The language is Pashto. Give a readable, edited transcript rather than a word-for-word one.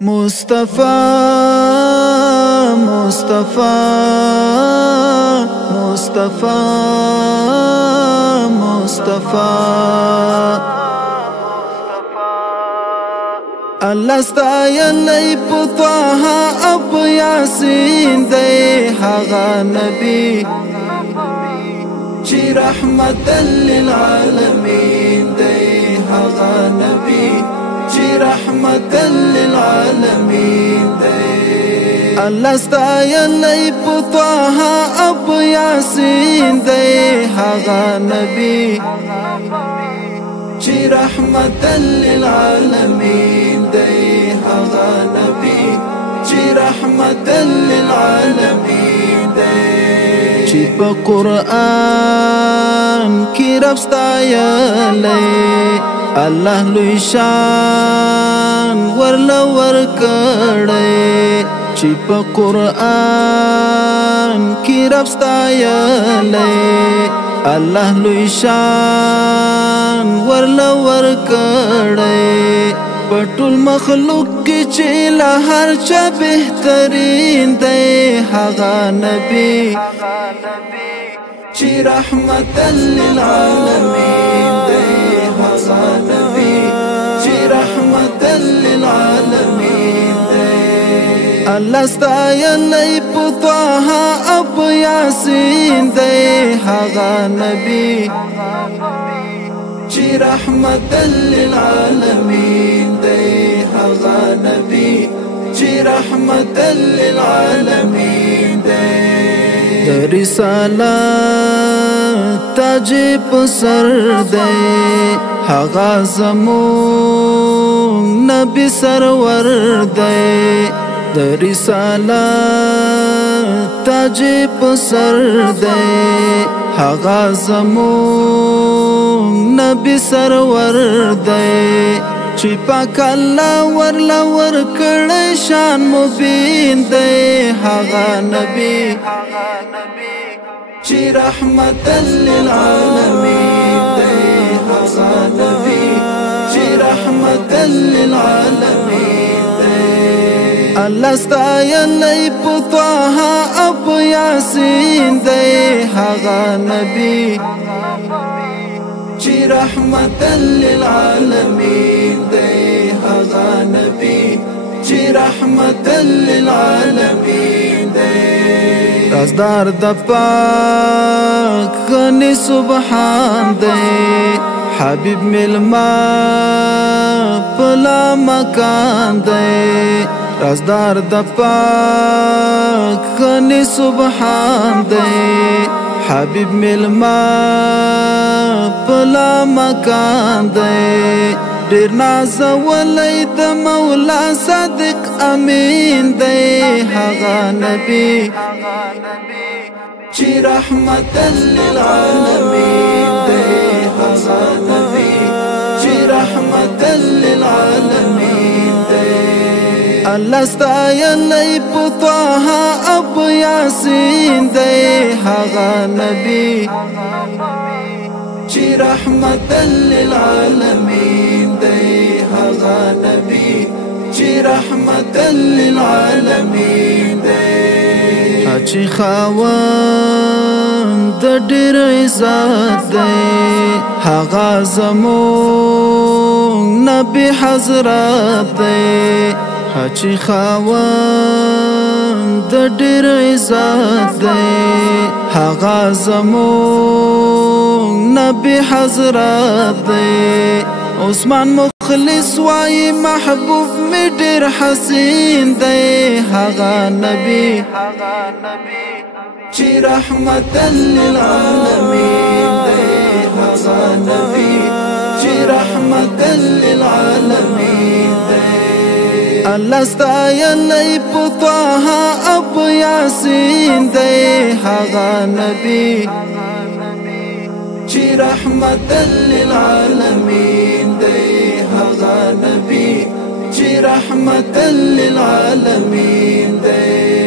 مصطفى مصطفى مصطفى مصطفى الله ستایلی پطاها اب یاسین دی هغه نبی چی رحمت للعالمین دی هغه نبی چی رحمت للعالمین دی الله ستایلی پطاها اب یاسین دی هغه نبی چی رحمت للعالمین دی هغه نبی چی رحمت للعالمین دی چی په قرآن کی رب ستایلی الله لوی شان ورله ورکړی چی په قرآن کی رب ستایلی الله لوی شان ورله ورکړی پټول مخلوق کی چې له هر چا بهترین دی هغه نبی چی رحمت للعالمین دی هغه نبی چی رحمت للعالمین دی الله ستایلی پطاها اب یاسین دی هغه نبی چی رحمت للعالمین دی هغه نبی چی رحمت للعالمین دی رسالت تاج په سر دی هغه زمون نبی سرور دی د رسالت تاج په سر دی هغه زمون نبی سرور دی چی پاک الله ورله ورکړی شان مبین دی هغه نبی چی رحمت للعالمین دی هغه نبی چی رحمت للعالمین دی الله ستایلی پطاها اب یاسین دی هغه نبی چی رحمت للعالمین دی هغه نبی چی رحمت للعالمین دی رازدار د پاک غنی سبحان دی حبیب ملما پلا مکان دی رازدار د پاک غنی سبحان دی حبیب ملما پلا مکان دی ډیر نازولی د مولا صادق امین دی هغه نبی چی رحمت للعالمین دی هغه نبی چی رحمت للعالمین دی الله ستایلی پطاها اب یاسین دی هغه نبی چی رحمت للعالمین دی هغه نبی چی رحمت للعالمین دی چی خاوند د ډیر عزت دی هغه زمون نبی حضرت دی چی خاوند د ډیر عزت دی هغه زمون نبی حضرت دی عثمان مخلص وای محبوب می ډیر حسین دی هغه نبی چی رحمت للعالمین دی هغه نبی چی رحمت للعالمین دی الله ستایلی پطاها اب یاسین دی هغه نبی چی رحمت للعالمین دی هغه نبی چی رحمت للعالمین دی